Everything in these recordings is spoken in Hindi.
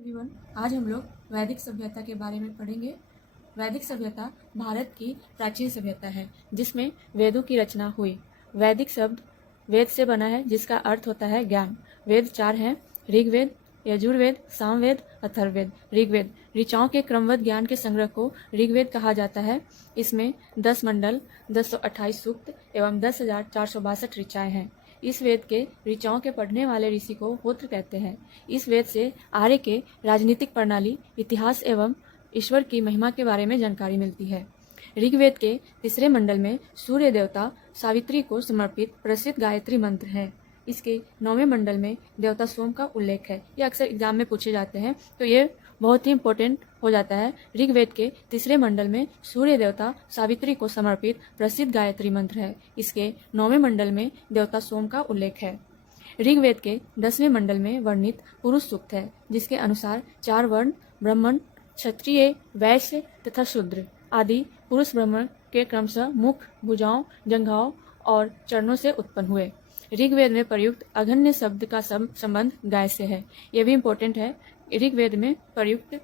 एवरीवन, आज हम लोग वैदिक सभ्यता के बारे में पढ़ेंगे। वैदिक सभ्यता भारत की प्राचीन सभ्यता है जिसमें वेदों की रचना हुई। वैदिक शब्द वेद से बना है जिसका अर्थ होता है ज्ञान। वेद चार हैं: ऋग्वेद, यजुर्वेद, सामवेद, अथर्ववेद। ऋग्वेद ऋचाओं के क्रमबद्ध ज्ञान के संग्रह को ऋग्वेद कहा जाता है। इसमें 10 मंडल, 228 सूक्त एवं 10,462 ऋचाएं हैं। इस वेद के ऋचाओं के पढ़ने वाले ऋषि को होत्र कहते हैं। इस वेद से आर्य के राजनीतिक प्रणाली, इतिहास एवं ईश्वर की महिमा के बारे में जानकारी मिलती है। ऋग्वेद के तीसरे मंडल में सूर्य देवता सावित्री को समर्पित प्रसिद्ध गायत्री मंत्र है। इसके 9वें मंडल में देवता सोम का उल्लेख है। ये अक्सर एग्जाम में पूछे जाते हैं, तो ये बहुत ही इम्पोर्टेंट हो जाता है। ऋग्वेद के तीसरे मंडल में सूर्य देवता सावित्री को समर्पित प्रसिद्ध गायत्री मंत्र है। इसके 9वें मंडल में देवता सोम का उल्लेख है। ऋग्वेद के 10वें मंडल में वर्णित पुरुष सूक्त है, जिसके अनुसार 4 वर्ण ब्राह्मण, क्षत्रिय, वैश्य तथा शूद्र आदि पुरुष ब्राह्मण के क्रमशः मुख, भुजाओं, जंघाओं और चरणों से उत्पन्न हुए। ऋग्वेद में प्रयुक्त अघन्य शब्द का संबंध गाय से है। यह भी इम्पोर्टेंट है। ऋग्वेद में प्रयुक्त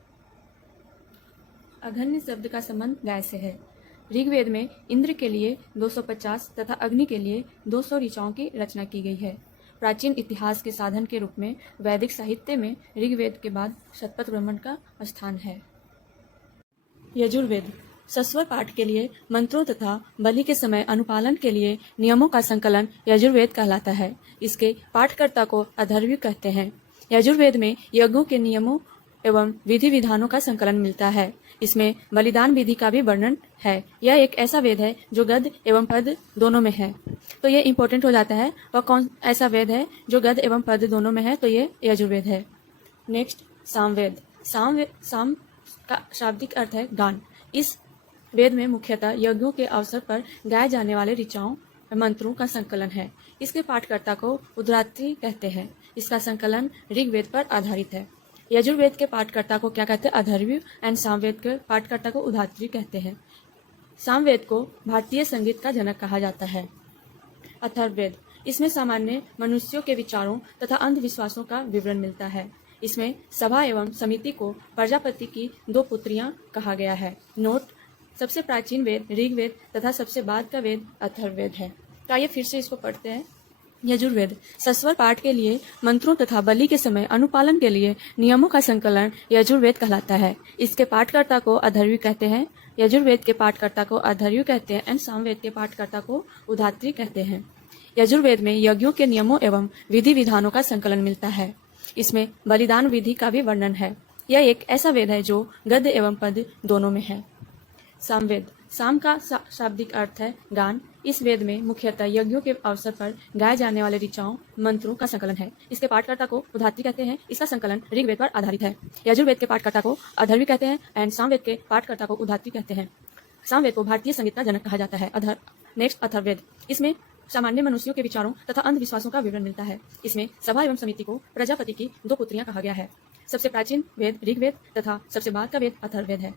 अघन्य शब्द का संबंध गाय से है। ऋग्वेद में इंद्र के लिए 250 तथा अग्नि के लिए 200 ऋचाओं की रचना की गई है। प्राचीन इतिहास के साधन के रूप में वैदिक साहित्य में ऋग्वेद के बाद शतपथ ब्राह्मण का स्थान है। यजुर्वेद सस्वर पाठ के लिए मंत्रों तथा बलि के समय अनुपालन के लिए नियमों का संकलन यजुर्वेद कहलाता है। इसके पाठकर्ता को अथर्ववेद कहते हैं। यजुर्वेद में यज्ञों के नियमों एवं विधि विधानों का संकलन मिलता है। इसमें बलिदान विधि का भी वर्णन है। यह एक ऐसा वेद है जो गद्य एवं पद्य दोनों में है, तो ये इम्पोर्टेंट हो जाता है। वह कौन ऐसा वेद है जो गद्य एवं पद्य दोनों में है, तो ये यजुर्वेद है। नेक्स्ट सामवेद। साम का शाब्दिक अर्थ है गान। इस वेद में मुख्यतः यज्ञों के अवसर पर गाए जाने वाले ऋचाओं मंत्रों का संकलन है। इसके पाठकर्ता को उद्धात्री कहते हैं। इसका संकलन ऋग्वेद पर आधारित है। यजुर्वेद के पाठकर्ता को क्या कहते हैं? अथर्ववेद। एंड सामवेद के पाठकर्ता को उद्धात्री कहते हैं। सामवेद को भारतीय संगीत का जनक कहा जाता है। अथर्ववेद इसमें सामान्य मनुष्यों के विचारों तथा अंधविश्वासों का विवरण मिलता है। इसमें सभा एवं समिति को प्रजापति की 2 पुत्रियां कहा गया है। नोट: सबसे प्राचीन वेद ऋग्वेद तथा सबसे बाद का वेद अथर्ववेद है। तो आइए फिर से इसको पढ़ते हैं। यजुर्वेद सस्वर पाठ के लिए मंत्रों तथा बलि के समय अनुपालन के लिए नियमों का संकलन यजुर्वेद कहलाता है। इसके पाठकर्ता को अथर्ववेद कहते हैं। यजुर्वेद के पाठकर्ता को अथर्ववेद कहते हैं एंड सामवेद के पाठकर्ता को उद्धात्री कहते हैं। यजुर्वेद में यज्ञों के नियमों एवं विधि विधानों का संकलन मिलता है। इसमें बलिदान विधि का भी वर्णन है। यह एक ऐसा वेद है जो गद्य एवं पद्य दोनों में है। सामवेद साम का शाब्दिक अर्थ है गान। इस वेद में मुख्यतः यज्ञों के अवसर पर गाए जाने वाले ऋचाओं मंत्रों का संकलन है। इसके पाठकर्ता को उद्धात्री कहते हैं। इसका संकलन ऋग्वेद पर आधारित है। यजुर्वेद के पाठकर्ता को अथर्ववेद कहते हैं एंड सामवेद के पाठकर्ता को उद्धात्री कहते हैं। सामवेद को भारतीय संगीत का जनक कहा जाता है। नेक्स्ट अथर्ववेद। इसमें सामान्य मनुष्यों के विचारों तथा अंधविश्वासों का विवरण मिलता है। इसमें सभा एवं समिति को प्रजापति की 2 पुत्रियां कहा गया है। सबसे प्राचीन वेद ऋग्वेद तथा सबसे बाद का वेद अथर्ववेद है।